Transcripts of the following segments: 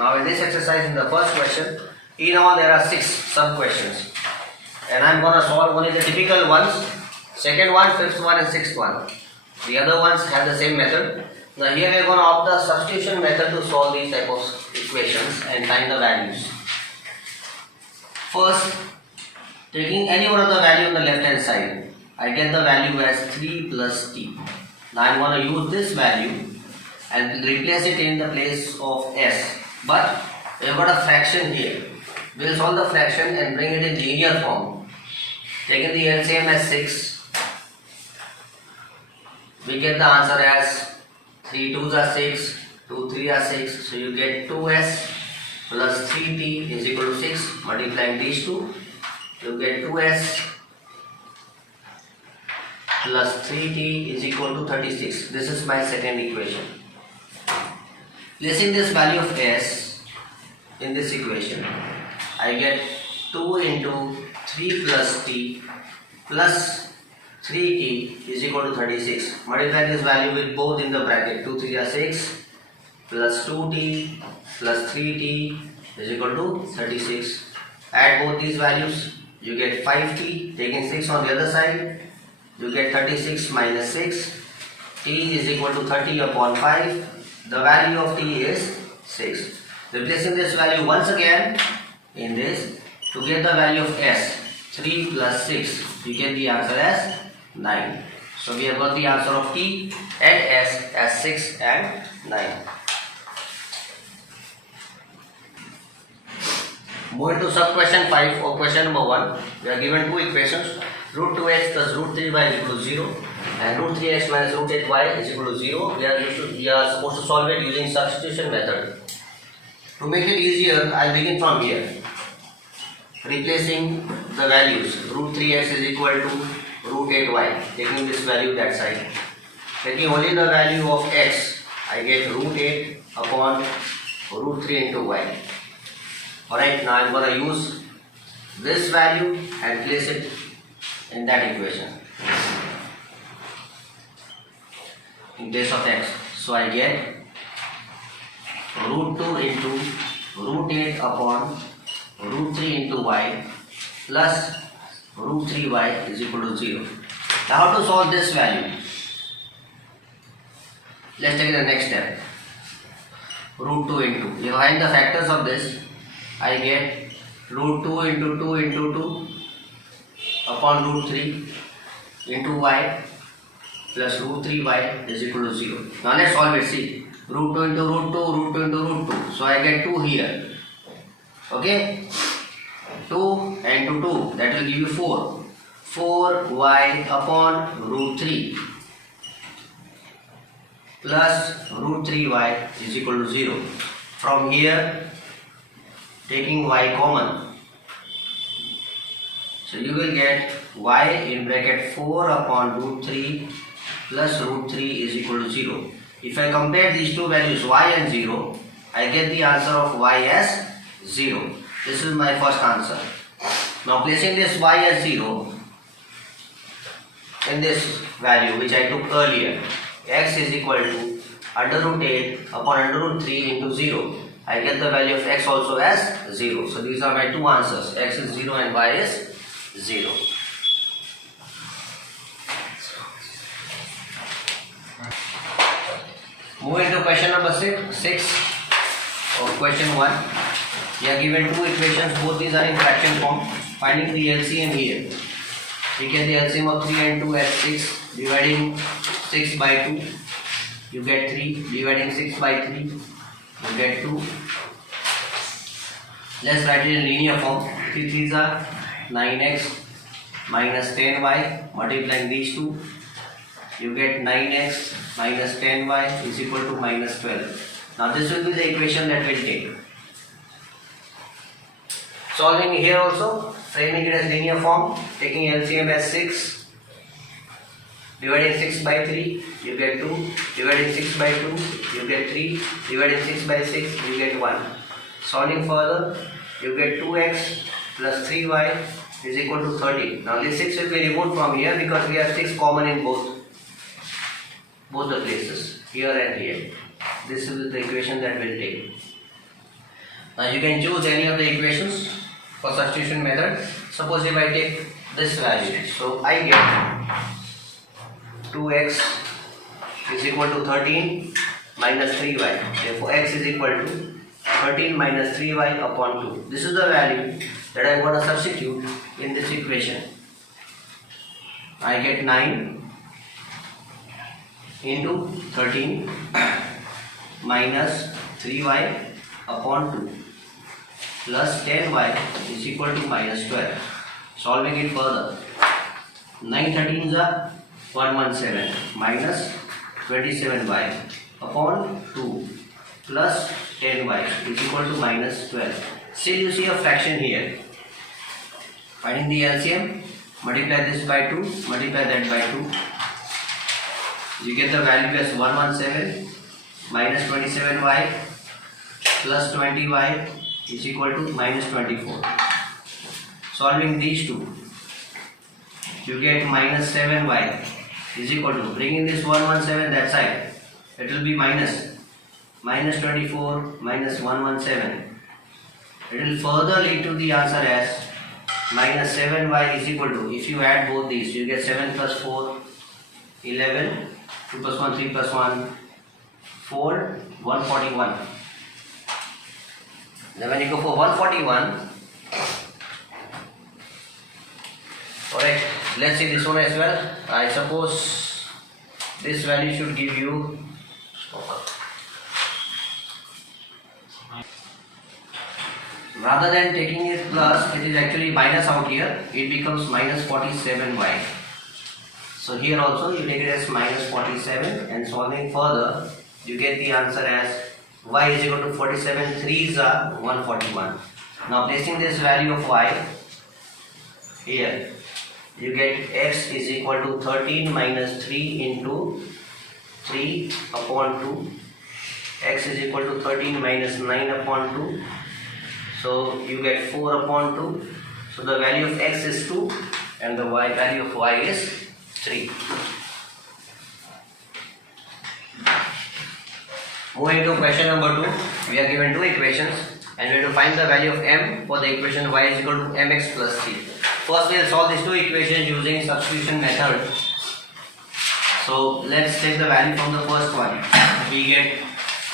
Now in this exercise, in the first question, in all there are 6 sub questions, and I am going to solve only the typical ones, second one, fifth one and sixth one. The other ones have the same method. Now here we are going to opt the substitution method to solve these type of equations and find the values. First, taking any one of the value on the left hand side, I get the value as 3 plus t. Now I am going to use this value and replace it in the place of s. But we have got a fraction here. We will solve the fraction and bring it in linear form. Taking the LCM as 6, we get the answer as 3 2s are 6, 2 3 are 6. So you get 2s plus 3t is equal to 6. Multiplying these two, you get 2s plus 3t is equal to 36. This is my second equation. Placing this value of s in this equation, I get 2 into 3 plus t plus 3t is equal to 36. Multiply this value with both in the bracket. 2 3 are 6 plus 2t plus 3t is equal to 36. Add both these values, you get 5t. Taking 6 on the other side, you get 36 minus 6. T is equal to 30 upon 5. The value of t is 6. Replacing this value once again in this, to get the value of s, 3 plus 6, you get the answer as 9. So we have got the answer of t and s as 6 and 9. Moving to sub question 5 or question number 1, we are given two equations, root 2x plus root 3y is equal to 0 and root 3x minus root 8y is equal to 0. We are supposed to solve it using substitution method. To make it easier, I begin from here, replacing the values. Root 3x is equal to root 8y, taking this value that side. Taking only the value of x, I get root 8 upon root 3 into y. Alright, now I am going to use this value and place it in that equation in place of x. So I get root 2 into root 8 upon root 3 into y plus root 3y is equal to 0. Now how to solve this value? Let's take the next step. Root 2 into, if I find the factors of this, I get root 2 into 2 into 2 upon root 3 into y plus root 3y is equal to 0. Now let's solve it. See, root 2 into root 2, root 2 into root 2. So I get 2 here. Okay? 2 and 2, that will give you 4. 4y upon root 3 plus root 3y is equal to 0. From here, taking y common, so you will get y in bracket 4 upon root 3 plus root 3 is equal to 0. If I compare these two values y and 0, I get the answer of y as 0. This is my first answer. Now placing this y as 0 in this value which I took earlier, x is equal to under root 8 upon under root 3 into 0. I get the value of x also as 0. So these are my two answers. X is 0 and y is 0. Moving to question number 6 or question 1. We are given two equations, both these are in fraction form. Finding the LCM here. We get the LCM of 3 and 2 as 6. Dividing 6 by 2, you get 3. Dividing 6 by 3, you get 2. Let's write it in linear form. 3 3s are 9x minus 10y. Multiplying these two, you get 9x minus 10y is equal to minus 12. Now this will be the equation that we'll take. Solving here also, framing it as linear form, taking LCM as 6, dividing 6 by 3, you get 2, dividing 6 by 2, you get 3, dividing 6 by 6, you get 1. Solving further, you get 2x plus 3y is equal to 30. Now this 6 will be removed from here because we have 6 common in both the places, here and here. This is the equation that we'll take. Now you can choose any of the equations for substitution method. Suppose if I take this value, so I get 2x is equal to 13 minus 3y. Therefore x is equal to 13 minus 3y upon 2. This is the value that I am going to substitute in this equation. I get 9 into 13 minus 3y upon 2 plus 10y is equal to minus 12. Solving it further, 9 13s are 117 minus 27y upon 2 plus 10y is equal to minus 12. Still you see a fraction here. Finding the LCM, multiply this by 2, multiply that by 2. You get the value as 117 minus 27y plus 20y is equal to minus 24. Solving these two, you get minus 7y is equal to, bringing this 117 that side, it will be minus 24 minus 117. It will further lead to the answer as minus 7y is equal to, if you add both these, you get 7 plus 4, 11, 2 plus 1, 3 plus 1, 4, 141. Now when you go for 141, alright, let's see this one as well. I suppose this value should give you rather than taking it plus, it is actually minus out here, it becomes minus 47y. So here also you take it as minus 47 and solving further, you get the answer as y is equal to 47, 3s are 141. Now placing this value of y here, you get x is equal to 13 minus 3 into 3 upon 2. X is equal to 13 minus 9 upon 2. So you get 4 upon 2. So the value of x is 2 and the value of y is 3. Moving to question number 2, we are given two equations and we have to find the value of m for the equation y is equal to mx plus c. First we will solve these two equations using substitution method. So let's take the value from the first one. We get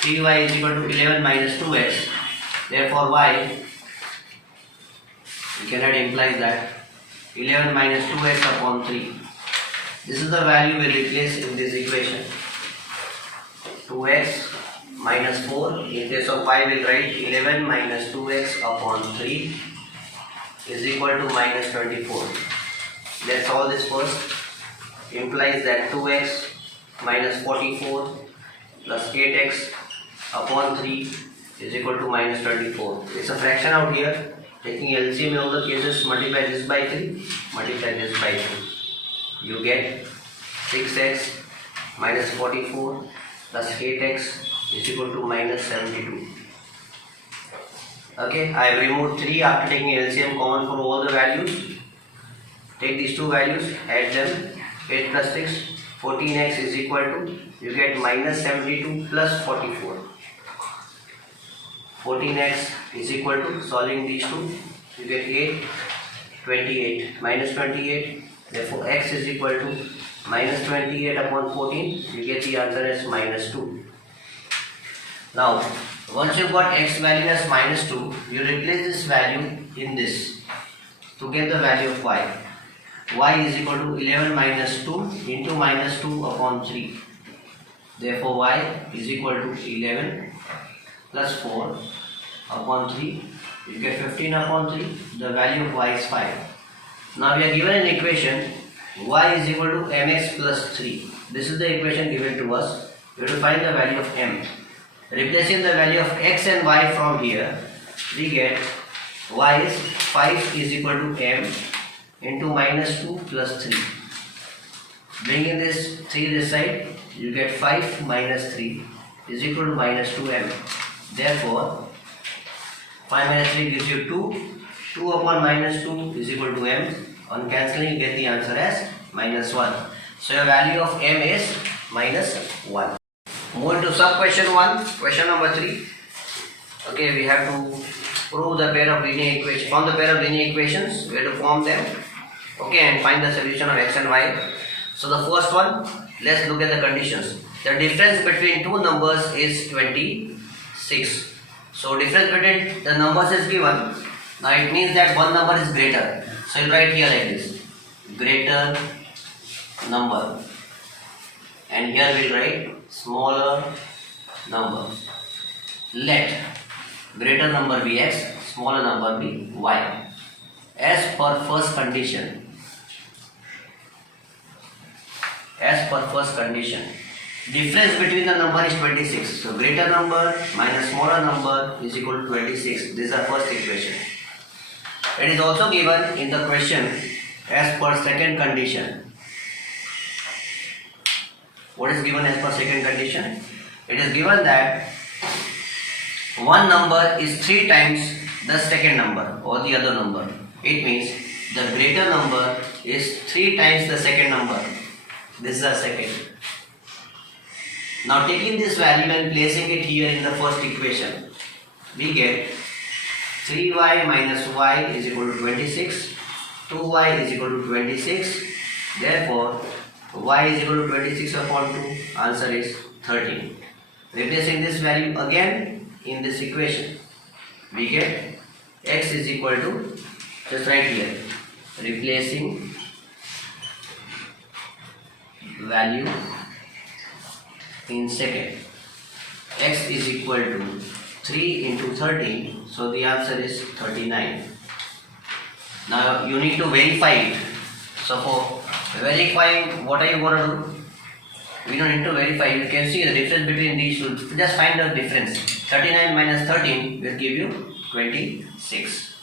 3y is equal to 11 minus 2x. Therefore y, we can add implies that 11 minus 2x upon 3. This is the value we replace in this equation. 2x minus 4. In case of y, we will write 11 minus 2x upon 3 is equal to minus 24. Let's solve this first. Implies that 2x minus 44 plus 8x upon 3 is equal to minus 24. It's a fraction out here. Taking LCM in all the cases, multiply this by 3, multiply this by 2. You get 6x minus 44 plus 8x is equal to minus 72. Okay, I have removed 3 after taking LCM common for all the values. Take these two values, add them. 8 plus 6, 14x is equal to, you get minus 72 plus 44. 14x is equal to, solving these two, you get 8, 28, minus 28. Therefore x is equal to minus 28 upon 14, you get the answer as minus 2. Now, once you got x value as minus 2, you replace this value in this to get the value of y. Y is equal to 11 minus 2 into minus 2 upon 3. Therefore y is equal to 11 plus 4 upon 3. You get 15 upon 3. The value of y is 5. Now we are given an equation y is equal to mx plus 3. This is the equation given to us. We have to find the value of m. Replacing the value of x and y from here, we get y is 5 is equal to m into minus 2 plus 3. Bringing this 3 this side, you get 5 minus 3 is equal to minus 2m. Therefore, 5 minus 3 gives you 2. 2 upon minus 2 is equal to m. On cancelling, you get the answer as minus 1. So your value of m is minus 1. Move to sub question 1, question number 3. Okay, we have to prove the pair of linear equations. Form the pair of linear equations. We have to form them. Okay, and find the solution of x and y. So the first one, let's look at the conditions. The difference between two numbers is 26. So difference between the numbers is given. Now it means that one number is greater. So you write here like this, greater number, and here we will write smaller number. Let greater number be x, smaller number be y. As per first condition, difference between the number is 26. So greater number minus smaller number is equal to 26. This is our first equation. It is also given in the question as per second condition. What is given as per second condition? It is given that one number is 3 times the second number or the other number. It means the greater number is 3 times the second number. This is our second. Now taking this value and placing it here in the first equation, we get 3y minus y is equal to 26, 2y is equal to 26, therefore y is equal to 26 upon 2, answer is 13. Replacing this value again in this equation, we get x is equal to, just right here, replacing value in second, x is equal to 3 into 13, so the answer is 39. Now you need to verify it. So for verifying, what are you going to do? We don't need to verify. You can see the difference between these two. Just find the difference. 39 minus 13 will give you 26.